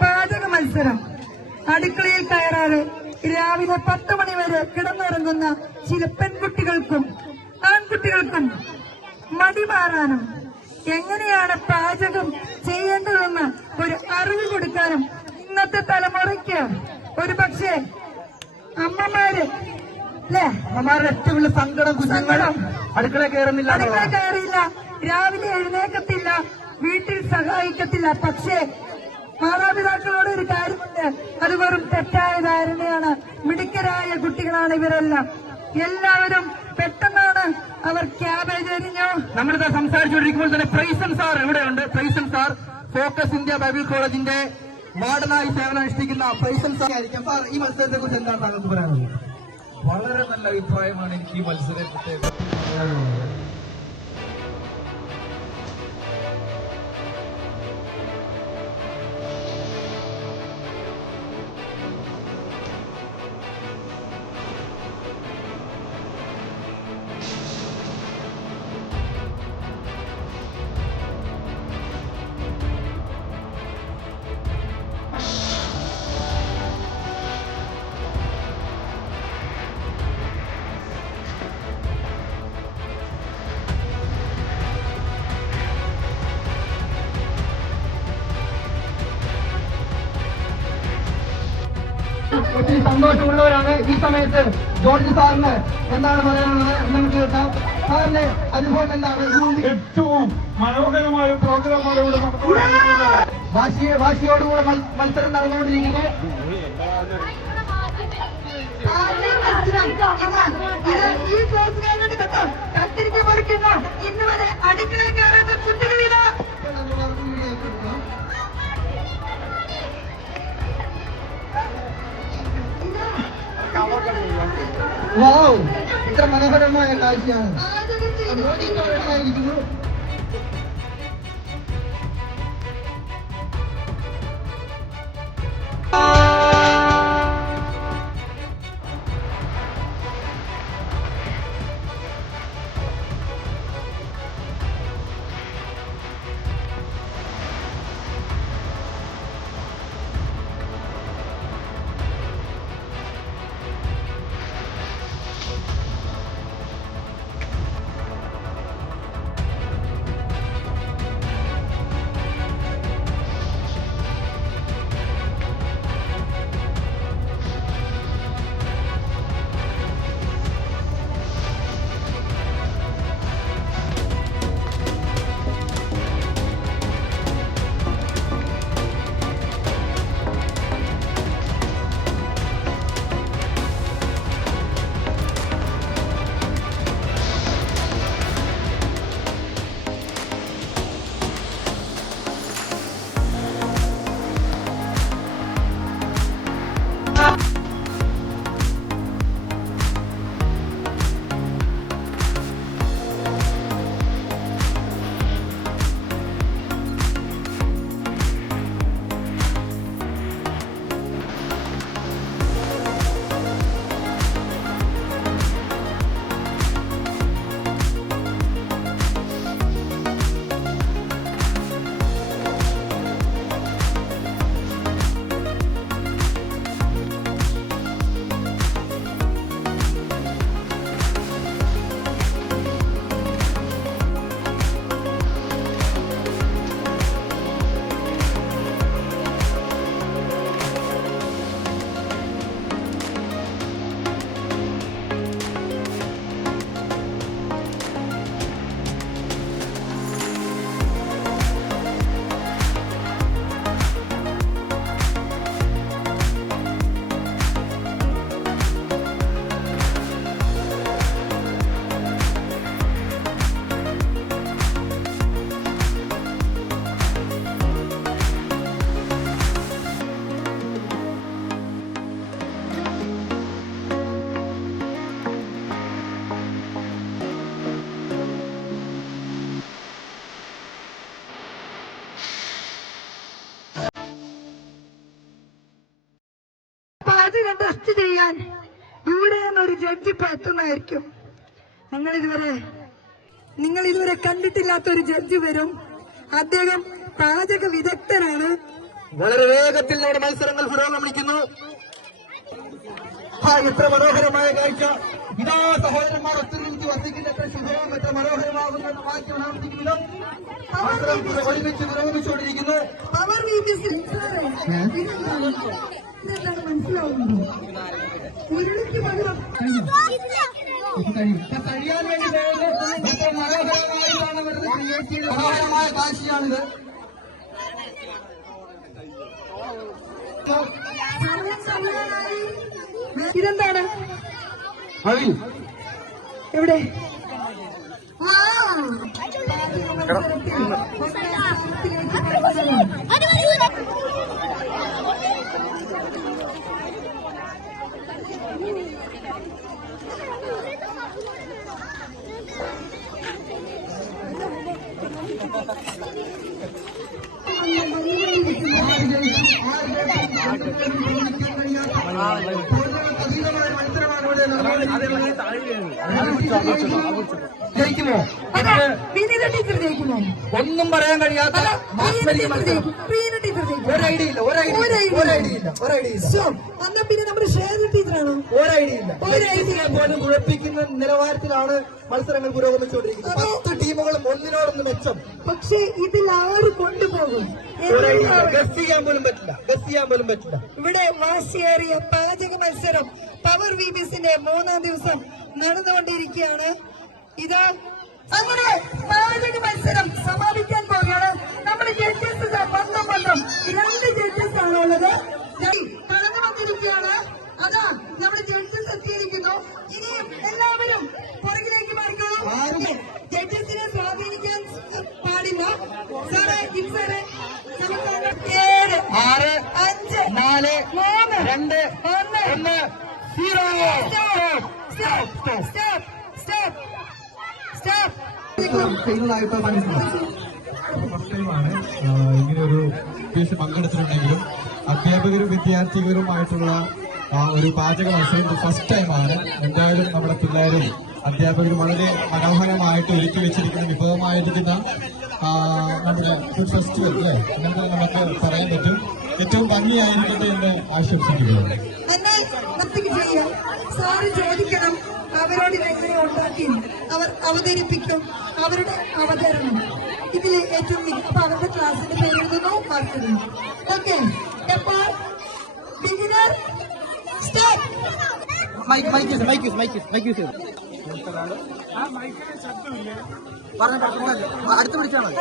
പാചക മത്സരം. അടുക്കളയിൽ കയറാതെ രാവിലെ 10 മണി വരെ കിടന്നുറങ്ങുന്ന ചില പെൺകുട്ടികൾക്കും ആൺകുട്ടികൾക്കും മടിമാറാനും എങ്ങനെയാണ് പാചകം ചെയ്യേണ്ടതെന്ന് ഒരു അറിവ് കൊടുക്കാനും ഇന്നത്തെ തലമുറയ്ക്ക് ഒരു പക്ഷേ അമ്മമാര് അല്ലേ, അമ്മമാരുടെ ഏറ്റവും വലിയ സങ്കടം കുഞ്ഞുങ്ങളും അടുക്കള കയറുന്നില്ല, അടുക്കള കയറിയില്ല, രാവിലെ എഴുന്നേക്കത്തില്ല, വീട്ടിൽ സഹായിക്കത്തില്ല. പക്ഷേ മാതാപിതാക്കളോട് ഒരു കാര്യമുണ്ട്, അത് വെറും തെറ്റായ ധാരണയാണ്. മിടുക്കരായ കുട്ടികളാണ് ഇവരെല്ലാം. എല്ലാവരും പെട്ടെന്നാണ് അവർ ക്യാബേജ് എരിഞ്ഞു. നമ്മളിത് സംസാരിച്ചുകൊണ്ടിരിക്കുമ്പോൾ തന്നെ പ്രൈസൻ സാർ ഇവിടെയുണ്ട്. പ്രൈസൻ സാർ ഫോക്കസ് ഇന്ത്യ ബൈബിൾ കോളേജിന്റെ വാർഡനായി സേവനം അനുഷ്ഠിക്കുന്ന പ്രൈസൻ സാർ ആയിരിക്കും. സാർ, ഈ മത്സരത്തെ കുറിച്ച് എന്താണ് താങ്കൾക്ക് പറയാനുള്ളത്? വളരെ നല്ല അഭിപ്രായമാണ് എനിക്ക് ഈ മത്സരത്തെ പറയാനുള്ളത്. ഒത്തിരി സന്തോഷമുള്ളവരാണ്. ഈ സമയത്ത് ജോർജ് സാറിന് എന്താണ് പറയാനുള്ളത് നമുക്ക് കേൾക്കാം. സാറിന്റെ അനുഭവം എന്താണ്? ഏറ്റവും മനോഹരമായ പ്രോഗ്രാമാണ് ഇവിടെ വാശിയോടുകൂടെ മത്സരം നടന്നുകൊണ്ടിരിക്കുന്നത്. ഈ ക്ലാസ്സുകാരുടെ കത്തിരിക്ക പറിക്കുന്ന ഇന്ന് വരെ അടുക്കള കയറാത്ത കുട്ടികളില്ല. വാവ്, ഇത്ര മനോഹരമായ കാഴ്ചയാണ്. പാചകം ടെസ്റ്റ് ചെയ്യാൻ ഇവിടെ ഒരു ജഡ്ജി എത്തുന്നതായിരിക്കും. നിങ്ങൾ ഇതുവരെ കണ്ടിട്ടില്ലാത്ത ഒരു ജഡ്ജി വരും. അദ്ദേഹം പാചക വിദഗ്ധനാണ്. വളരെ വേഗത്തിൽ നമ്മുടെ മത്സരങ്ങൾ പുരോഗമിക്കുന്നു. എത്ര മനോഹരമായ കാഴ്ച! ഇതാ സഹോദരന്മാർ ഒത്തുനിന്ന് വസിക്കുന്ന എത്ര ശുഭവും എത്ര മനോഹരമാകുന്ന വാക്യം ആവർത്തിക്കുന്നതും ഒരുമിച്ച് പുരോഗമിച്ചുകൊണ്ടിരിക്കുന്നു. പവർ വീതിസിൽ ഇതെന്താണ് മനസ്സിലാവുന്നത്? ഉരുളിക്ക് പകരം കഴിയാൻ വേണ്ടി എത്ര മനോഹരമായിട്ടാണ് ഇവിടുന്ന് ക്രിയേറ്റ് ചെയ്ത മനോഹരമായ കാഴ്ചയാണിത്. ഇതെന്താണ്? അവിൽ എവിടെ? ജയിക്കുമോ? വിനീത ടീച്ചർ ജയിക്കുമോ? ഒന്നും പറയാൻ കഴിയാത്ത ഒരു ഐഡിയ ഇല്ല. എന്നാ പിന്നെ നമ്മുടെ ഷേർ ടീച്ചറാണോ? ഒരു ഐഡിയ ഇല്ല. പോലും കുഴപ്പിക്കുന്ന നിലവാരത്തിലാണ് മത്സരങ്ങൾ പുരോഗമിച്ചുകൊണ്ടിരിക്കുന്നത്. 10 ടീമുകളും ഒന്നിനോടൊന്ന് മെച്ചം. പക്ഷേ ഇതിൽ ആര് കൊണ്ടുപോകും? ഗസ് ചെയ്യാൻ പോലും പറ്റില്ല. ഇവിടെ വാശിയേറിയ പാചക മത്സരം പവർ വിബിസിന്റെ 3ാം ദിവസം നടന്നുകൊണ്ടിരിക്കുകയാണ്. ഇതാ അങ്ങനെ പാചക മത്സരം സമാപിക്കാൻ പോവുകയാണ്. നമ്മുടെ ജഡ്ജസ് പന്തം 2 ജഡ്ജസ് ആണുള്ളത്. കടന്നു വന്നിരിക്കുകയാണ്. അതാ നമ്മുടെ ജഡ്ജസ് എത്തിയിരിക്കുന്നു. ഇനിയും എല്ലാവരും പുറകിലേക്ക് മാറിക്കോളൂ. ജഡ്ജസിനെ സ്വാധീനിക്കാൻ പാടില്ല. സാറേ സാറേ 7 6 5 4 3 2 1 ചെയ്യുന്നതായിട്ട് മനസ്സിലായി. ഫസ്റ്റ് ടൈമാണ് ഇങ്ങനെയൊരു പരീക്ഷ പങ്കെടുത്തിട്ടുണ്ടെങ്കിലും അധ്യാപകരും വിദ്യാർത്ഥികളുമായിട്ടുള്ള ഒരു പാചക മത്സരം ഫസ്റ്റ് ടൈമാണ്. എന്തായാലും നമ്മുടെ പിള്ളേരും അധ്യാപകരും വളരെ മനോഹരമായിട്ട് ഒരുക്കി വെച്ചിരിക്കുന്ന വിഭവമായിരിക്കുന്ന നമ്മുടെ ഫുഡ് ഫെസ്റ്റിവൽ അല്ലേ, അങ്ങനത്തെ നമുക്ക് പറയാൻ പറ്റും. ഏറ്റവും ഭംഗിയായിരിക്കട്ടെ എന്ന് ആശംസിക്കുകയാണ്. എന്നാൽ നമുക്ക് ചെയ്യാം. സാറ് ചോദിക്കണം അവരോട് എങ്ങനെ ഉണ്ടാക്കി അവർ അവതരിപ്പിക്കും അവരുടെ അവതരണം. ഇതില് ഏറ്റവും അപ്പൊ അവരുടെ ക്ലാസ്സിന്റെ പേര് എഴുതുന്നു, മാർക്ക് എഴുതുന്നു. ഓക്കെ, അപ്പോൾ ബിഗിനർ സ്റ്റാർട്ട്. അടുത്ത് വിളിച്ചാൽ മതി.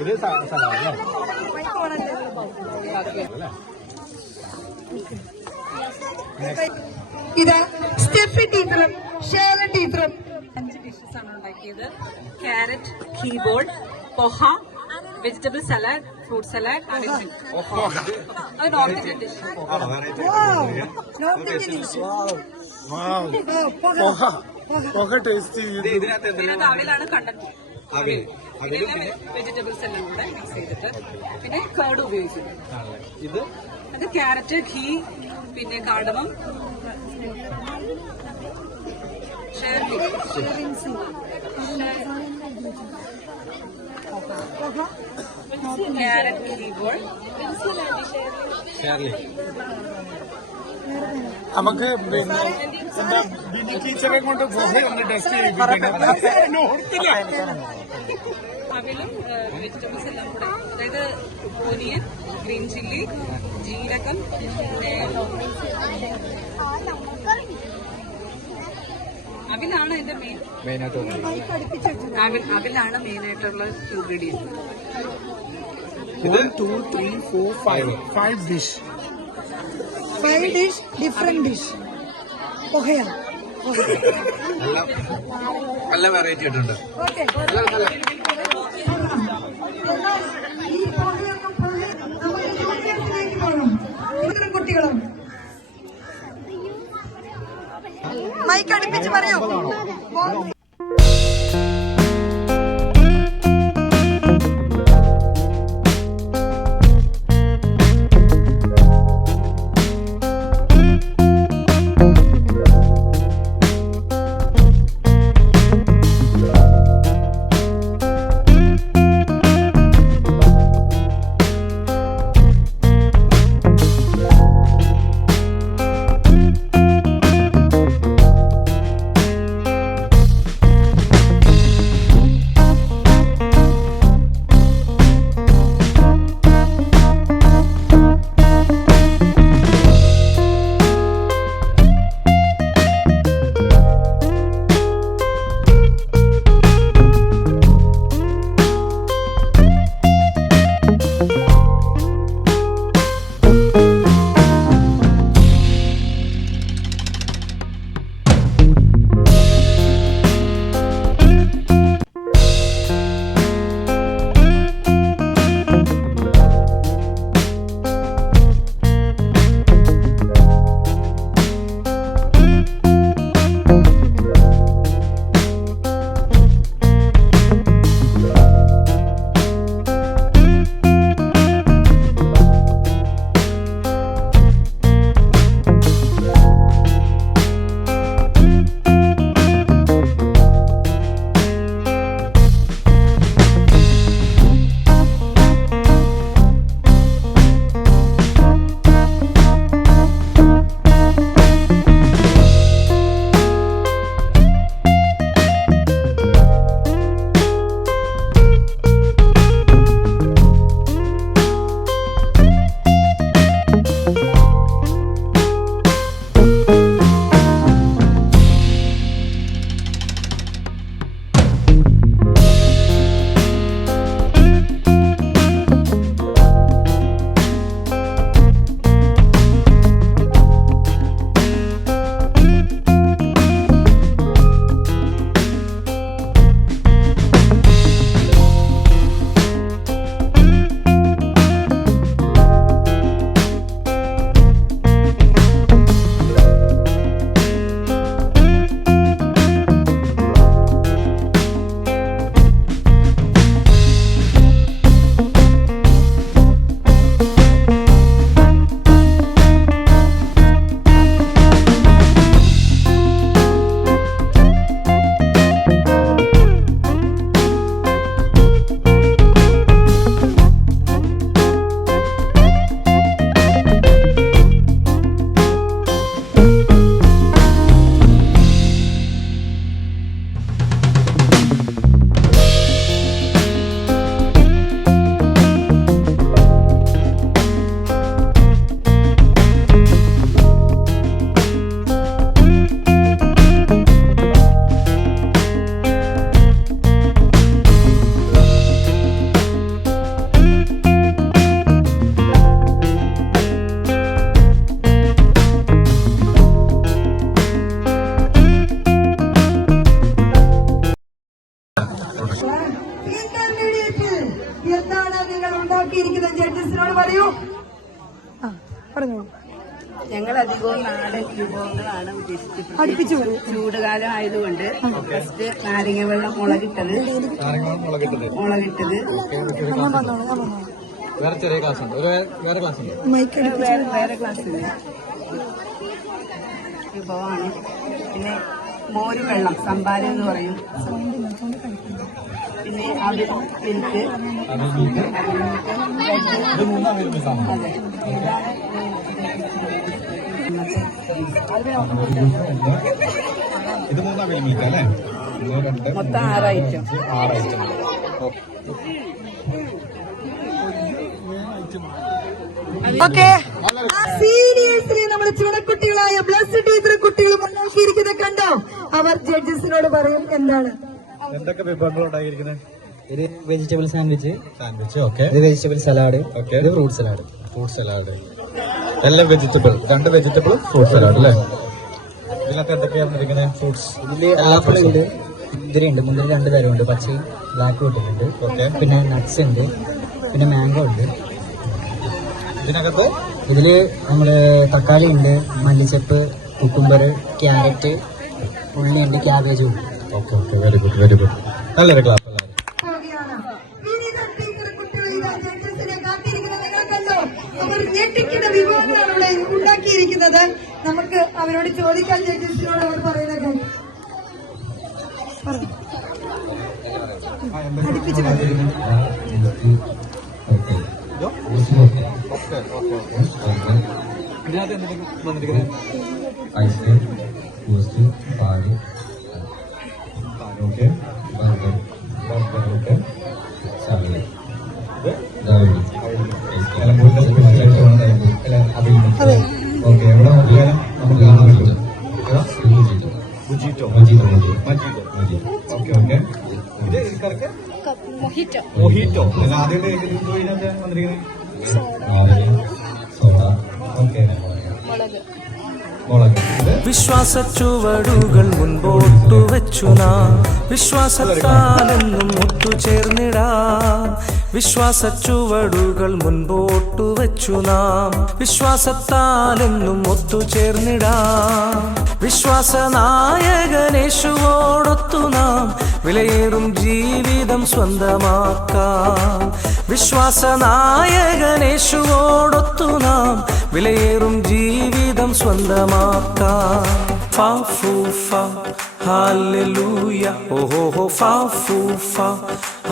ഇത് സ്ഥലമല്ലേ? ഇതാ സ്റ്റെഫി ടീച്ചറും ഷേല ടീച്ചറും 5 ഡിഷസ് ആണ് ഉണ്ടാക്കിയത്. Carrot, keyboard, poha, vegetable salad, fruit salad, അത് നോർത്ത് ഇന്ത്യൻ ഡിഷ്. ഇതിനകത്ത് അവിലാണ് കണ്ടന്റ്. പിന്നെ വെജിറ്റബിൾസ് എല്ലാം കൂടെ മിക്സ് ചെയ്തിട്ട് പിന്നെ കേർഡ് ഉപയോഗിച്ചിട്ടുണ്ട്. അത് ക്യാരറ്റ്, ഘീ, പിന്നെ കാടമം, ക്യാരറ്റ്, കീബോൾ, നമുക്ക് പിന്നെ എന്താ ടീച്ചറെ കൊണ്ട് ഒന്ന് ടെസ്റ്റ് അവിലും വെജിറ്റബിൾസ് എല്ലാം കൂടെ, അതായത് ഓനിയൻ, ഗ്രീൻ ചില്ലി, ജീരകം, പിന്നെ അവിലാണ് എന്റെ അവിലാണ് മെയിൻ ആയിട്ടുള്ള ingredient. 1 2 3 4 5 dish. 5 dish different dish. പൊഹയാ നല്ല വെറൈറ്റി ആയിട്ടുണ്ട്. ഈ പൊഹയൊന്നും കുട്ടികളും മൈക്ക് അടുപ്പിച്ച് പറയൂ. ഞങ്ങൾ അധികവും നാടൻ വിഭവങ്ങളാണ് ഉദ്ദേശിച്ചിട്ടുള്ളത്. അടുപ്പിച്ചു ചൂടുകാലം ആയതുകൊണ്ട് ഫസ്റ്റ് നാരങ്ങ വെള്ളം മുളകിട്ടത് വേറെ ചെറിയ ക്ലാസ് ഉണ്ട്, വേറെ ക്ലാസ് ഉണ്ട്, വേറെ ക്ലാസ്സിൽ വിഭവമാണ്. പിന്നെ മോര് വെള്ളം സംഭാരം എന്ന് പറയും. പിന്നെ അവിൽ മിൽക്ക്, അതെ. ഇത് 3 അവിൽ മിൽക്ക് അല്ലേ? മൊത്തം 6 ഐറ്റം. ഓക്കെ, സീനിയേഴ്സിനെ നമ്മൾ ചുണക്കുട്ടികളായ ബ്ലസ്ഡ് ടീച്ചർ കുട്ടികൾ മുന്നാക്കിയിരിക്കുന്നത് കണ്ടോ? അവർ ജഡ്ജസിനോട് പറയും എന്താണ് എന്തൊക്കെ വിഭവങ്ങൾ ഉണ്ടായിരിക്കുന്നത്? ഇത് വെജിറ്റബിൾ സാൻഡ്വിച്ച്, ഓക്കെ. ഇത് വെജിറ്റബിൾ സലാഡ്, ഓക്കെ. ഇത് ഫ്രൂട്ട് സലാഡ്. എല്ലാം വെജിറ്റബിൾ, 2 വെജിറ്റബിൾ ഫ്രൂട്ട് സലാഡ് അല്ലേ? ഇതിനകത്ത് എന്തൊക്കെയാണ് ഇരിക്കുന്നത്? ഫ്രൂട്ട്സ്. ഇതില് ആപ്പിൾ ഉണ്ട്, മുന്തിരി 2 തരമുണ്ട്, പച്ചയും ബ്ലാക്കും ഇട്ടിട്ടുണ്ട്. ഓക്കെ. പിന്നെ നട്ട്സ് ഉണ്ട്, പിന്നെ മാംഗോ ഉണ്ട്. ഇതിനകത്ത് ഇതില് നമ്മള് തക്കാളി ഉണ്ട്, മല്ലിച്ചപ്പ്, കുക്കുംബർ, ക്യാരറ്റ്, ഉള്ളിയുണ്ട്, ക്യാബേജും. Okay okay, very good very good. നല്ലൊരു ക്ലാസ്. പോവുകയാണ്. ഇനി ടീച്ചർ കുട്ടികൾ ഇതാ ജഡ്ജസിനെ കാത്തിരിക്കുന്നത് നിങ്ങൾ കണ്ടോ? അവർ ഞെട്ടിക്കുന്ന വിഭവങ്ങളാണ് ഇവിടെ ഉണ്ടാക്കിയിരിക്കുന്നത്. നമുക്ക് അവരോട് ചോദിക്കാൻ ജഡ്ജസിനോട് അവർ പറയുന്നത് അടുപ്പിച്ച് ഇതിനകത്ത് എന്തെങ്കിലും വന്നിരിക്കുന്നത് ഐസ്ക്രീം, ടോസ്റ്റ്, പാല്, ഓക്കെ ബർഗർ, ഓക്കെ. ചായ, ഇത് ദാവി, നിലമ്പൂരിന്റെ സ്പെഷ്യലായിട്ടുള്ള അതെ. ഓക്കെ. എവിടെ നോക്കിയാലും നമുക്ക് കാണാൻ പറ്റും. Mojito, mojito mojito, mojito. Okay okay. ഇത് കറക്റ്റ് മൊഹിറ്റോ. അല്ല ആദ്യത്തെ ഇതിനകത്ത് വന്നിരിക്കുന്നത് ആവല്, സോഡ, ഓക്കെ മുളക്. ഇത് വിശ്വാസച്ചുവടുകൾ മുൻപോട്ടു വെച്ചു നാം വിശ്വാസത്താലെന്നും ഒത്തുചേർന്നിടാം. വിശ്വാസച്ചുവടുകൾ മുൻപോട്ടു വെച്ചു നാം വിശ്വാസത്താലെന്നും ഒത്തുചേർന്നിടാം. വിശ്വാസനായകനേശുവോടൊത്തു നാം വിലയേറും ജീവിതം സ്വന്തമാക്കാം. വിശ്വാസനായകനേശുവോടൊത്തു നാം വിലയേറും ജീവിതം സ്വന്തമാക്കാം. ഫാ ഫൂ ഫാ ഹല്ലേലൂയ, ഓഹോ ഫാ ഫൂ ഫാ